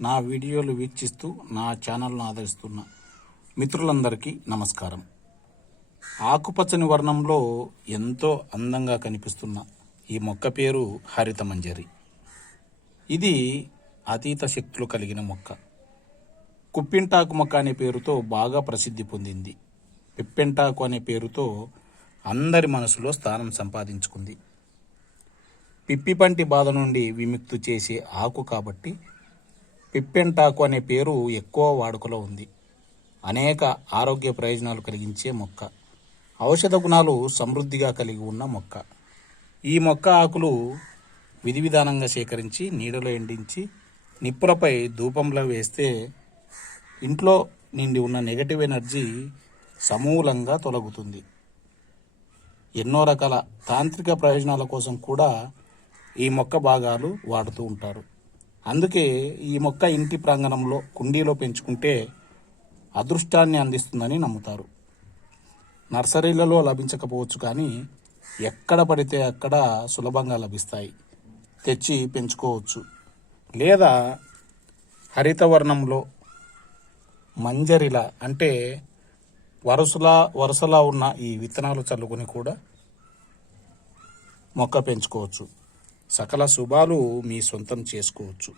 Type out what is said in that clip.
నా వీడియోలు వీక్షిస్తూ నా ఛానల్ను ఆదరిస్తున్న మిత్రులందరికీ నమస్కారం. ఆకుపచ్చని వర్ణంలో ఎంతో అందంగా కనిపిస్తున్న ఈ మొక్క పేరు హరిత మంజరి. ఇది అతీత శక్తులు కలిగిన మొక్క. కుప్పింటాకు మొక్క అనే పేరుతో బాగా ప్రసిద్ధి పొందింది. పిప్పెంటాకు అనే పేరుతో అందరి మనసులో స్థానం సంపాదించుకుంది. పిప్పి పంటి బాధ నుండి విముక్తి చేసే ఆకు కాబట్టి పిప్పెంటాకు అనే పేరు ఎక్కువ వాడుకలో ఉంది. అనేక ఆరోగ్య ప్రయోజనాలు కలిగించే మొక్క. ఔషధ గుణాలు సమృద్ధిగా కలిగి ఉన్న మొక్క. ఈ మొక్క ఆకులు విధి విధానంగా సేకరించి నీడలో ఎండించి నిప్పులపై ధూపంలో వేస్తే ఇంట్లో నిండి ఉన్న నెగటివ్ ఎనర్జీ సమూలంగా తొలగుతుంది. ఎన్నో రకాల తాంత్రిక ప్రయోజనాల కోసం కూడా ఈ మొక్క భాగాలు వాడుతూ ఉంటారు. అందుకే ఈ మొక్క ఇంటి ప్రాంగణంలో కుండీలో పెంచుకుంటే అదృష్టాన్ని అందిస్తుందని నమ్ముతారు. నర్సరీలలో లభించకపోవచ్చు, కానీ ఎక్కడ పడితే అక్కడ సులభంగా లభిస్తాయి. తెచ్చి పెంచుకోవచ్చు. లేదా హరితవర్ణంలో మంజరిలా అంటే వరుసలా ఉన్న ఈ విత్తనాలు చల్లుకొని కూడా మొక్క పెంచుకోవచ్చు. సకల శుభాలు మీ సొంతం చేసుకోవచ్చు.